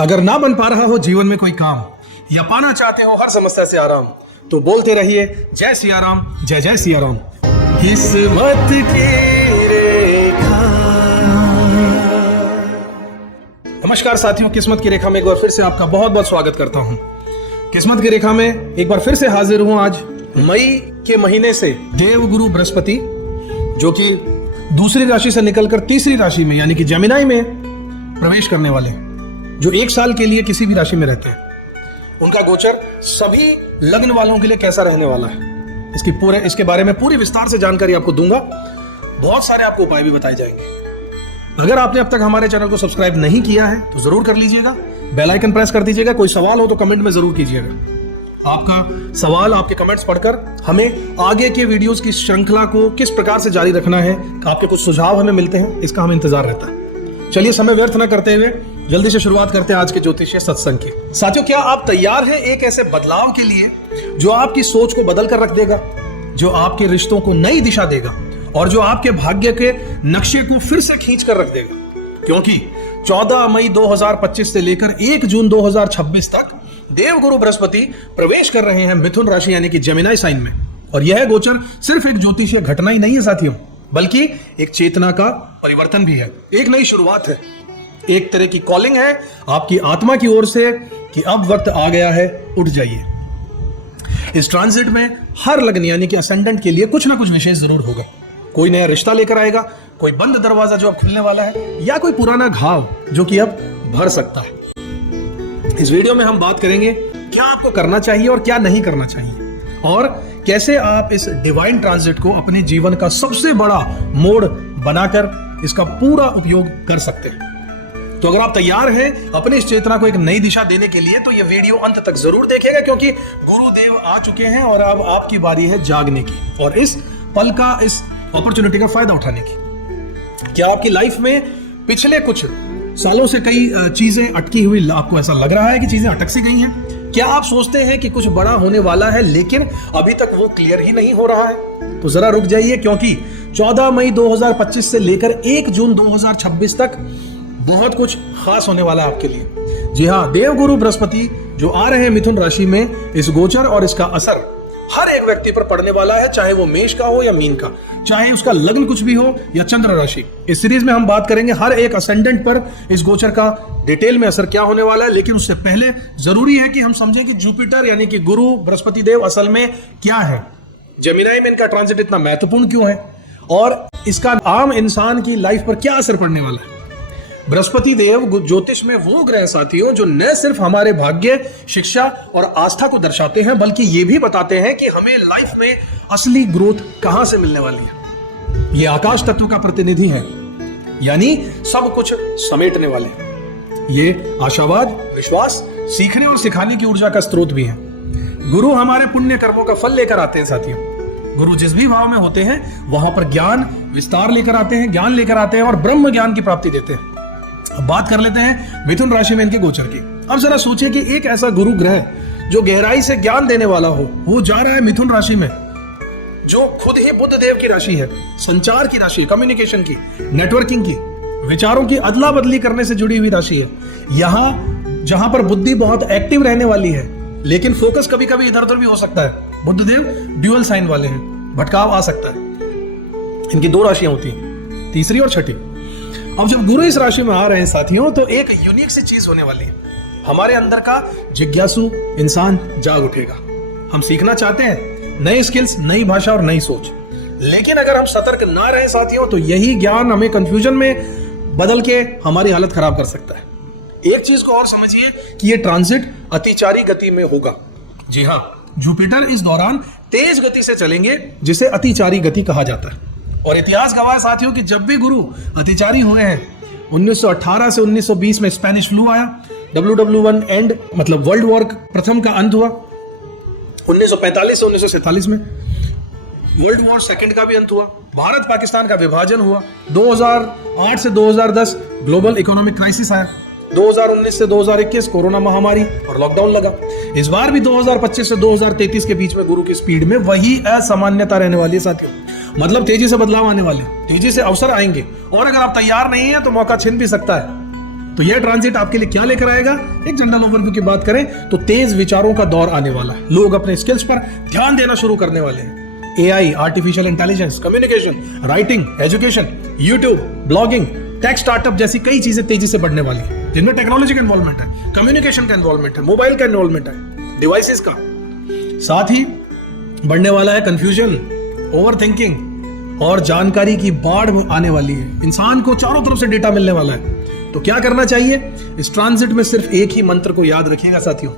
अगर ना बन पा रहा हो जीवन में कोई काम या पाना चाहते हो हर समस्या से आराम, तो बोलते रहिए जय सिया राम, जय जय सिया राम। किस्मत की रेखा। नमस्कार साथियों, किस्मत की रेखा में एक बार फिर से आपका बहुत बहुत स्वागत करता हूं। किस्मत की रेखा में एक बार फिर से हाजिर हूं। आज मई के महीने से देवगुरु बृहस्पति, जो कि दूसरी राशि से निकलकर तीसरी राशि में यानी कि जेमिनी में प्रवेश करने वाले, जो एक साल के लिए किसी भी राशि में रहते हैं, उनका गोचर सभी लग्न वालों के लिए कैसा रहने वाला है, इसके बारे में पूरी विस्तार से जानकारी आपको दूंगा। बहुत सारे आपको उपाय भी बताए जाएंगे। अगर आपने अब तक हमारे चैनल को सब्सक्राइब नहीं किया है तो जरूर कर लीजिएगा, बेल आइकन प्रेस कर दीजिएगा। कोई सवाल हो तो कमेंट में जरूर कीजिएगा। आपका सवाल, आपके कमेंट्स पढ़कर हमें आगे के वीडियोस की श्रृंखला को किस प्रकार से जारी रखना है, आपके कुछ सुझाव हमें मिलते हैं, इसका हमें इंतजार रहता है। चलिए समय व्यर्थ न करते हुए जल्दी से शुरुआत करते हैं आज के ज्योतिषीय सत्संग की। साथियों, क्या आप तैयार हैं एक ऐसे बदलाव के लिए जो आपकी सोच को बदल कर रख देगा, जो आपके रिश्तों को नई दिशा देगा और जो आपके भाग्य के नक्शे को फिर से खींच कर रख देगा? क्योंकि 14 मई 2025 से लेकर 1 जून 2026 तक देवगुरु बृहस्पति प्रवेश कर रहे हैं मिथुन राशि यानी कि जेमिनी साइन में। और यह गोचर सिर्फ एक ज्योतिषीय घटना ही नहीं है साथियों, बल्कि एक चेतना का परिवर्तन भी है, एक नई शुरुआत है, एक तरह की कॉलिंग है आपकी आत्मा की ओर से कि अब वक्त आ गया है, उठ जाइए। इस ट्रांजिट में हर लग्न यानी कि असेंडेंट के लिए कुछ ना कुछ विशेष जरूर होगा। कोई नया रिश्ता लेकर आएगा, कोई बंद दरवाजा जो अब खुलने वाला है, या कोई पुराना घाव जो कि अब भर सकता है। इस वीडियो में हम बात करेंगे क्या आपको करना चाहिए और क्या नहीं करना चाहिए, और कैसे आप इस डिवाइन ट्रांजिट को अपने जीवन का सबसे बड़ा मोड़ बनाकर इसका पूरा उपयोग कर सकते हैं। तो अगर आप तैयार हैं अपनी इस चेतना को एक नई दिशा देने के लिए, तो यह वीडियो अंत तक जरूर देखिएगा, क्योंकि गुरुदेव आ चुके हैं और अब आपकी बारी है जागने की और इस पल का, इस अपॉर्चुनिटी का फायदा उठाने की। क्या आपकी लाइफ में पिछले कुछ सालों से कई चीजें अटकी हुई, आपको ऐसा लग रहा है कि चीजें अटक सी गई हैं? क्या आप सोचते हैं कि कुछ बड़ा होने वाला है लेकिन अभी तक वो क्लियर ही नहीं हो रहा है? तो जरा रुक जाइए, क्योंकि 14 मई 2025 से लेकर 1 जून 2026 तक बहुत कुछ खास होने वाला है आपके लिए। जी हाँ, देवगुरु बृहस्पति जो आ रहे हैं मिथुन राशि में, इस गोचर और इसका असर हर एक व्यक्ति पर पड़ने वाला है, चाहे वो मेष का हो या मीन का, चाहे उसका लग्न कुछ भी हो या चंद्र राशि। इस सीरीज में हम बात करेंगे हर एक असेंडेंट पर इस गोचर का डिटेल में असर क्या होने वाला है। लेकिन उससे पहले जरूरी है कि हम समझें कि जुपिटर यानी कि गुरु बृहस्पति देव असल में क्या है, जेमिनी में इनका ट्रांजिट इतना महत्वपूर्ण क्यों है, और इसका आम इंसान की लाइफ पर क्या असर पड़ने वाला है। बृहस्पति देव ज्योतिष में वो ग्रह साथियों जो न सिर्फ हमारे भाग्य, शिक्षा और आस्था को दर्शाते हैं, बल्कि ये भी बताते हैं कि हमें लाइफ में असली ग्रोथ कहां से मिलने वाली है। ये आकाश तत्व का प्रतिनिधि है, यानी सब कुछ समेटने वाले हैं। ये आशावाद, विश्वास, सीखने और सिखाने की ऊर्जा का स्रोत भी है। गुरु हमारे पुण्य कर्मों का फल लेकर आते हैं साथियों। गुरु जिस भी भाव में होते हैं वहां पर ज्ञान विस्तार लेकर आते हैं, ज्ञान लेकर आते हैं और ब्रह्म ज्ञान की प्राप्ति देते हैं। अब बात कर लेते हैं मिथुन राशि में इनके गोचर की। अब जरा सोचिए कि एक ऐसा गुरु ग्रह जो गहराई से ज्ञान देने वाला हो, वो जा रहा है मिथुन राशि में, जो खुद ही बुध देव की राशि है, संचार की राशि, कम्युनिकेशन की, नेटवर्किंग की, विचारों की अदला बदली करने से जुड़ी हुई राशि है। यहां जहां पर बुद्धि बहुत एक्टिव रहने वाली है, लेकिन फोकस कभी कभी इधर उधर भी हो सकता है। बुध देव ड्यूअल साइन वाले हैं, भटकाव आ सकता है। इनकी 2 राशियां होती हैं, तीसरी और छठी। अब जब गुरु इस राशि में आ रहे हैं साथियों, तो एक यूनिक सी चीज होने वाली है। हमारे अंदर का जिज्ञासु इंसान जाग उठेगा। हम सीखना चाहते हैं नई स्किल्स, नई भाषा और नई सोच, लेकिन अगर हम सतर्क ना रहे साथियों, तो यही ज्ञान हमें कंफ्यूजन में बदल के हमारी हालत खराब कर सकता है। एक चीज को और समझिए कि ये ट्रांजिट अतिचारी गति में होगा। जी हाँ, जुपिटर इस दौरान तेज गति से चलेंगे, जिसे अतिचारी गति कहा जाता है। और इतिहास गवाह साथियों कि जब भी गुरु अतिचारी हुए हैं, 1918 से 1920 में स्पेनिश फ्लू आया, WW1 एंड मतलब वर्ल्ड वॉर प्रथम का अंत हुआ, 1945 से 1947 में वर्ल्ड वॉर सेकंड का भी अंत हुआ, भारत पाकिस्तान का विभाजन हुआ, 2008 से 2010 ग्लोबल इकोनॉमिक क्राइसिस आया, 2019 से 2021 कोरोना महामारी और लॉकडाउन लगा। इस बार भी 2025 से 2033 के बीच में गुरु की स्पीड में वही असामान्यता रहने वाली है साथियों। मतलब तेजी से बदलाव आने वाले, तेजी से अवसर आएंगे, और अगर आप तैयार नहीं हैं तो मौका छिन भी सकता है। तो यह ट्रांजिट आपके लिए क्या लेकर आएगा? एक जनरल ओवरव्यू की बात करें तो तेज विचारों का दौर आने वाला है। लोग अपने स्किल्स पर ध्यान देना शुरू करने वाले हैं। AI, artificial intelligence, communication, writing, education, YouTube, blogging, tech startup जैसी कई चीजें तेजी से बढ़ने वाली है, जिनमें टेक्नोलॉजी का इन्वॉल्वमेंट है, कम्युनिकेशन का इन्वॉल्वमेंट है, मोबाइल का इन्वॉल्वमेंट है, डिवाइसेस का। साथ ही बढ़ने वाला है कंफ्यूजन, ओवरथिंकिंग और जानकारी की बाढ़ आने वाली है। इंसान को चारों तरफ से डेटा मिलने वाला है। तो क्या करना चाहिए? इस ट्रांजिट में सिर्फ एक ही मंत्र को याद रखिएगा साथियों,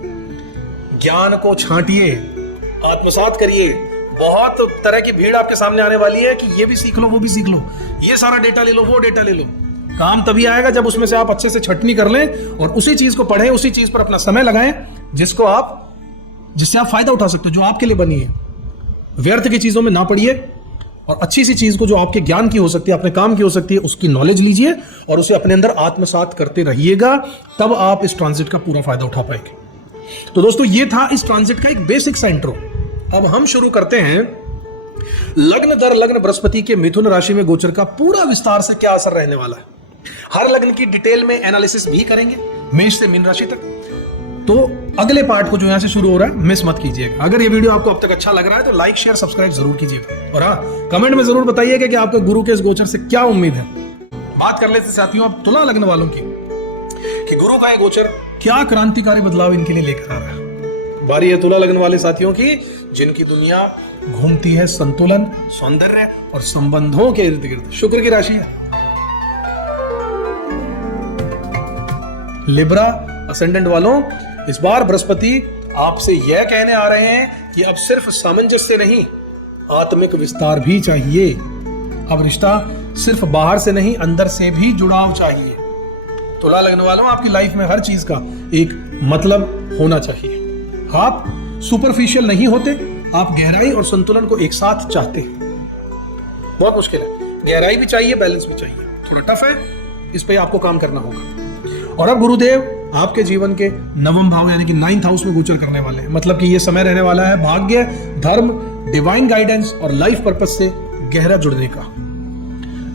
ज्ञान को छांटिए, आत्मसात करिए। बहुत तरह की भीड़ आपके सामने आने वाली है कि ये भी सीख लो, वो भी सीख लो, ये सारा डेटा ले लो, वो डेटा ले लो। काम तभी आएगा जब उसमें से आप अच्छे से छटनी कर लें और उसी चीज को पढ़ें, उसी चीज पर अपना समय लगाएं जिससे आप फायदा उठा सकते हो, जो आपके लिए बनी है। व्यर्थ की चीजों में ना पड़िए और अच्छी सी चीज को जो आपके ज्ञान की हो सकती है, अपने काम की हो सकती है, उसकी नॉलेज लीजिए और उसे अपने अंदर आत्मसात करते रहिएगा। तब आप इस ट्रांजिट का पूरा फायदा उठा पाएंगे। तो दोस्तों, ये था इस ट्रांजिट का एक बेसिक सा इंट्रो। अब हम शुरू करते हैं लग्न दर लग्न बृहस्पति के मिथुन राशि में गोचर का पूरा विस्तार से क्या असर रहने वाला है। हर लग्न की डिटेल में एनालिसिस भी करेंगे, मेष से मीन राशि तक। तो अगले पार्ट को जो यहां से शुरू हो रहा है, मिस मत कीजिएगा। अगर ये वीडियो आपको अब तक अच्छा लग रहा है तो लाइक, शेयर, सब्सक्राइब जरूर कीजिएगा। और हाँ, कमेंट में जरूर बताइएगा कि आपके गुरु के इस गोचर से क्या उम्मीद है। बात कर लेते साथियों अब तुला लग्न वालों की, कि गुरु का ये गोचर क्या क्रांतिकारी बदलाव इनके लिए लेकर आ रहा है। बारी है तुला लग्न वाले साथियों की, जिनकी दुनिया घूमती है संतुलन, सौंदर्य और संबंधों के इर्द गिर्द। शुक्र की राशि है लिब्रा असेंडेंट वालों। इस बार बृहस्पति आपसे यह कहने आ रहे हैं कि अब सिर्फ सामंजस्य नहीं, आत्मिक विस्तार भी चाहिए। अब रिश्ता सिर्फ बाहर से नहीं, अंदर से भी जुड़ाव चाहिए। तुला लग्न वालों, आपकी लाइफ में हर चीज का एक मतलब होना चाहिए। आप सुपरफिशियल नहीं होते, आप गहराई और संतुलन को एक साथ चाहते हैं। बहुत मुश्किल है, गहराई भी चाहिए, बैलेंस भी चाहिए। थोड़ा टफ है, इस पे आपको काम करना होगा। और अब गुरुदेव आपके जीवन के नवम भाव यानी कि 9th हाउस में गोचर करने वाले हैं। मतलब कि ये समय रहने वाला है भाग्य, धर्म, डिवाइन गाइडेंस और लाइफ पर्पस से गहरा जुड़ने का।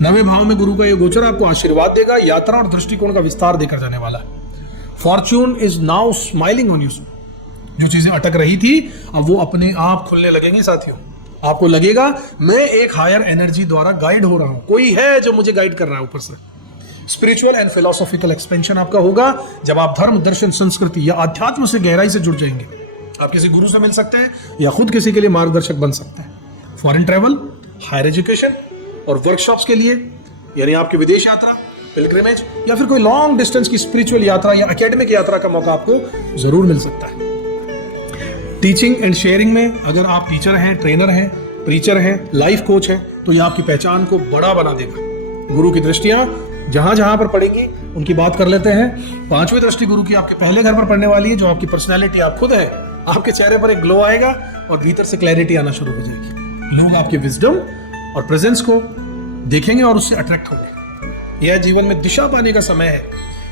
नवे भाव में गुरु का ये गोचर आपको आशीर्वाद देगा, यात्रा और दृष्टिकोण का विस्तार देकर जाने वाला है। Fortune is now smiling on you. जो चीजें अटक रही थी अब वो अपने आप खुलने लगेंगी साथियों। आपको लगेगा मैं एक हायर एनर्जी द्वारा गाइड हो रहा हूं, कोई है जो मुझे गाइड कर रहा है ऊपर से। स्पिरिचुअल एंड फिलोसॉफिकल एक्सपेंशन आपका होगा जब आप धर्म, दर्शन, संस्कृति या अध्यात्म से गहराई से जुड़ जाएंगे। आप किसी गुरु से मिल सकते हैं या खुद किसी के लिए मार्गदर्शक बन सकते हैं। फॉरेन ट्रैवल, हायर एजुकेशन और वर्कशॉप्स के लिए, यानी आपकी विदेश यात्रा, पिलग्रिमेज या फिर कोई लॉन्ग डिस्टेंस की स्पिरिचुअल यात्रा या एकेडमिक यात्रा का मौका आपको जरूर मिल सकता है। टीचिंग एंड शेयरिंग में अगर आप टीचर हैं, ट्रेनर हैं, प्रीचर हैं, लाइफ कोच हैं, तो ये आपकी पहचान को बड़ा बना देगा। गुरु की दृष्टियां जहां जहां पर पड़ेंगी उनकी बात कर लेते हैं। 5वीं दृष्टि गुरु की आपके पहले घर पर पड़ने वाली है, जो आपकी पर्सनैलिटी आप खुद है। आपके चेहरे पर एक ग्लो आएगा और भीतर से क्लैरिटी आना शुरू हो जाएगी। लोग आपके विजडम और प्रेजेंस को देखेंगे और उससे अट्रैक्ट होंगे। यह जीवन में दिशा पाने का समय है।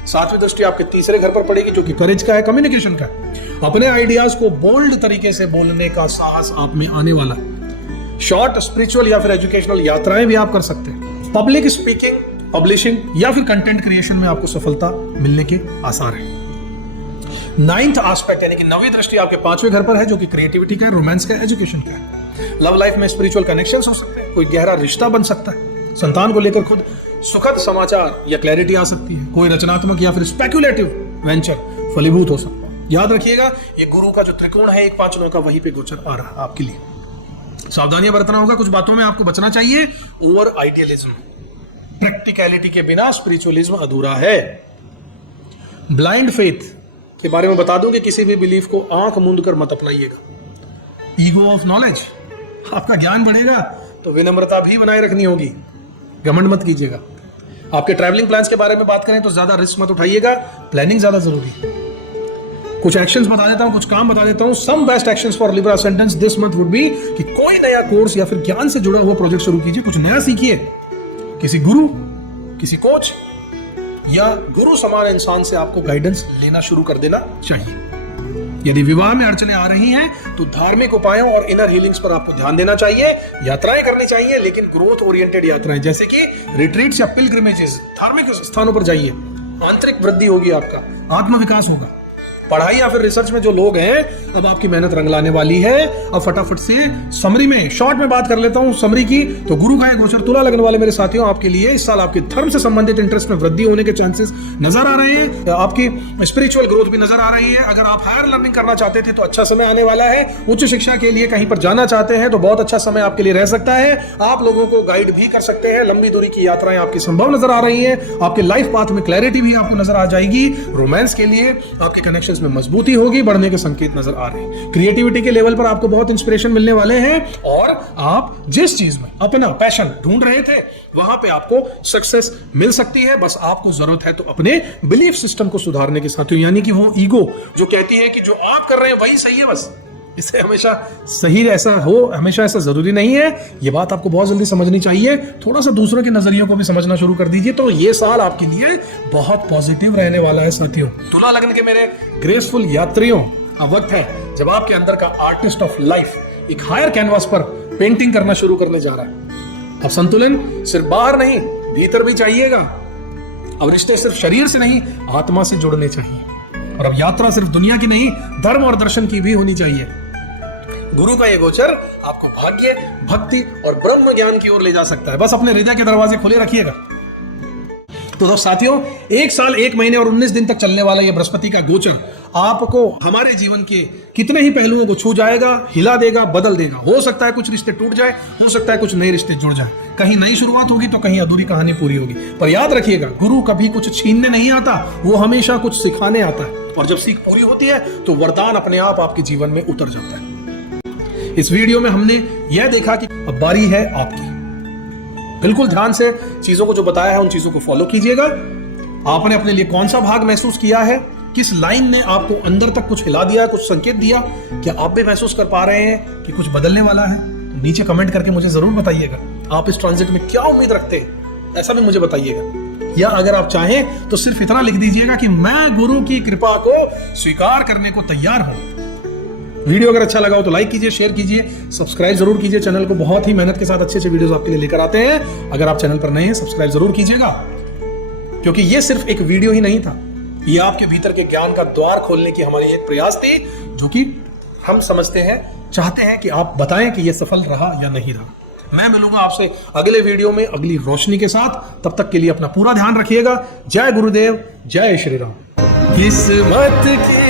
7वीं दृष्टि आपके तीसरे घर पर पड़ेगी, जो कि करेज का है, कम्युनिकेशन का है। अपने आइडियाज को बोल्ड तरीके से बोलने का साहस आप में आने वाला है। शॉर्ट स्पिरिचुअल या फिर एजुकेशनल यात्राएं भी आप कर सकते हैं। पब्लिक स्पीकिंग, पब्लिशिंग या फिर कंटेंट क्रिएशन में आपको सफलता मिलने के आसार है। 9th एस्पेक्ट यानी कि 9वीं दृष्टि आपके 5वें घर पर है, जो कि क्रिएटिविटी का है, रोमांस का है, एजुकेशन का है। लव लाइफ में स्पिरिचुअल कनेक्शंस हो सकते हैं, कोई गहरा रिश्ता बन सकता है। संतान को लेकर खुद सुखद समाचार या क्लैरिटी आ सकती है। कोई रचनात्मक या फिर स्पेक्युलेटिव वेंचर फलीभूत हो सकता है। याद रखिएगा, ये गुरु का जो त्रिकोण है, एक 5 9 का, वहीं पे गोचर आ रहा है आपके लिए। सावधानियां बरतना होगा, कुछ बातों में आपको बचना चाहिए। ओवर आइडियलिज्म, प्रैक्टिकलिटी के बिना स्पिरिचुअलिज्म अधूरा है। ब्लाइंड फेथ के बारे में बता दूं कि किसी भी बिलीफ को आंख मूंद कर मत अपनाइएगा। ईगो ऑफ नॉलेज, आपका ज्ञान बढ़ेगा तो विनम्रता भी बनाए रखनी होगी, घमंड मत कीजिएगा। आपके ट्रैवलिंग प्लान्स के बारे में बात करें तो ज्यादा रिस्क मत उठाइएगा, प्लानिंग ज्यादा जरूरी है। कुछ एक्शंस बता देता हूं, कुछ काम बता देता हूं। Some best actions for Libra ascendants this month would be कि कोई नया कोर्स या फिर ज्ञान से जुड़ा हुआ प्रोजेक्ट शुरू कीजिए, कुछ नया सीखिए। किसी गुरु, किसी कोच या गुरु समान इंसान से आपको गाइडेंस लेना शुरू कर देना चाहिए। यदि विवाह में अड़चने आ रही हैं तो धार्मिक उपायों और इनर हीलिंग्स पर आपको ध्यान देना चाहिए। यात्राएं करनी चाहिए, लेकिन ग्रोथ ओरिएंटेड यात्राएं, जैसे कि रिट्रीट्स या पिलग्रिमेजेस, धार्मिक स्थानों पर जाइए। आंतरिक वृद्धि होगी, आपका आत्मविकास होगा। पढ़ाई या फिर रिसर्च में जो लोग हैं, अब आपकी मेहनत रंग लाने वाली है। अब फटाफट से समरी में, शॉर्ट में बात कर लेता हूं समरी की। तो गुरु का गोचर तुला लगन वाले मेरे साथियों, आपके लिए इस साल आपके धर्म से संबंधित इंटरेस्ट में वृद्धि होने के चांसेस नजर आ रहे हैं। आपकी स्पिरिचुअल ग्रोथ भी नजर आ रही है। अगर आप हायर लर्निंग करना चाहते थे तो अच्छा समय आने वाला है। उच्च शिक्षा के लिए कहीं पर जाना चाहते हैं तो बहुत अच्छा समय आपके लिए रह सकता है। आप लोगों को गाइड भी कर सकते हैं। लंबी दूरी की यात्राएं आपकी संभव नजर आ रही है। आपके लाइफ पाथ में क्लैरिटी भी आपको नजर आ जाएगी। रोमांस के लिए आपके कनेक्शंस में मजबूती होगी, बढ़ने के संकेत नजर आ रहे हैं। क्रिएटिविटी के लेवल पर आपको बहुत इंस्पिरेशन मिलने वाले हैं और आप जिस चीज में अपना पैशन ढूंढ रहे थे वहां पे आपको सक्सेस मिल सकती है। बस आपको जरूरत है तो अपने बिलीफ सिस्टम को सुधारने के साथ, यानी कि वो ईगो जो कहती है कि जो आप कर रहे हैं वही सही है, बस इसे हमेशा सही ऐसा हो, हमेशा ऐसा जरूरी नहीं है। ये बात आपको बहुत जल्दी समझनी चाहिए। थोड़ा सा दूसरों के नजरियों को भी समझना शुरू कर दीजिए। तो ये साल आपके लिए बहुत पॉजिटिव रहने वाला है साथियों। तुला लग्न के मेरे ग्रेसफुल यात्रियों, अब वक्त है जब आपके अंदर का आर्टिस्ट ऑफ लाइफ एक हायर कैनवास पर पेंटिंग करना शुरू करने जा रहा है। अब संतुलन सिर्फ बाहर नहीं, भीतर भी चाहिएगा। अब रिश्ते सिर्फ शरीर से नहीं, आत्मा से जुड़ने चाहिए। और अब यात्रा सिर्फ दुनिया की नहीं, धर्म और दर्शन की भी होनी चाहिए। गुरु का ये गोचर आपको भाग्य, भक्ति और ब्रह्म ज्ञान की ओर ले जा सकता है। बस अपने हृदय के दरवाजे खुले रखिएगा। तो दोस्त साथियों, 1 साल 1 महीने और 19 दिन तक चलने वाला ये बृहस्पति का गोचर आपको हमारे जीवन के कितने ही पहलुओं को छू जाएगा, हिला देगा, बदल देगा। हो सकता है कुछ रिश्ते टूट जाए, हो सकता है कुछ नए रिश्ते जुड़ जाए। कहीं नई शुरुआत होगी तो कहीं अधूरी कहानी पूरी होगी। पर याद रखिएगा, गुरु कभी कुछ छीनने नहीं आता, वो हमेशा कुछ सिखाने आता है। और जब सीख पूरी होती है तो वरदान अपने आप आपके जीवन में उतर जाता है। इस वीडियो में हमने यह देखा कि अब बारी है आपकी। बिल्कुल ध्यान से चीजों को जो बताया है उन चीजों को फॉलो कीजिएगा। आपने अपने लिए कौन सा भाग महसूस किया है, किस लाइन ने आपको अंदर तक कुछ हिला दिया, कुछ संकेत दिया, क्या आप भी महसूस कर पा रहे हैं कि कुछ बदलने वाला है? तो नीचे कमेंट करके मुझे जरूर बताइएगा आप इस ट्रांजिट में क्या उम्मीद रखते हैं, ऐसा भी मुझे बताइएगा। या अगर आप चाहें तो सिर्फ इतना लिख दीजिएगा कि मैं गुरु की कृपा को स्वीकार करने को तैयार हूं। वीडियो अगर अच्छा लगा हो तो लाइक कीजिए, शेयर कीजिए, सब्सक्राइब जरूर कीजिए चैनल को। बहुत ही मेहनत के साथ अच्छे अच्छे वीडियोस आपके लिए लेकर आते हैं। अगर आप चैनल पर नए हैं, सब्सक्राइब जरूर कीजिएगा, क्योंकि ये सिर्फ एक वीडियो ही नहीं था, ये आपके भीतर के ज्ञान का द्वार खोलने की हमारी एक प्रयास थी, जो कि हम समझते हैं, चाहते हैं कि आप बताएं कि ये सफल रहा या नहीं रहा। मैं मिलूंगा आपसे अगले वीडियो में अगली रोशनी के साथ। तब तक के लिए अपना पूरा ध्यान रखिएगा। जय गुरुदेव, जय श्री राम। किस्मत की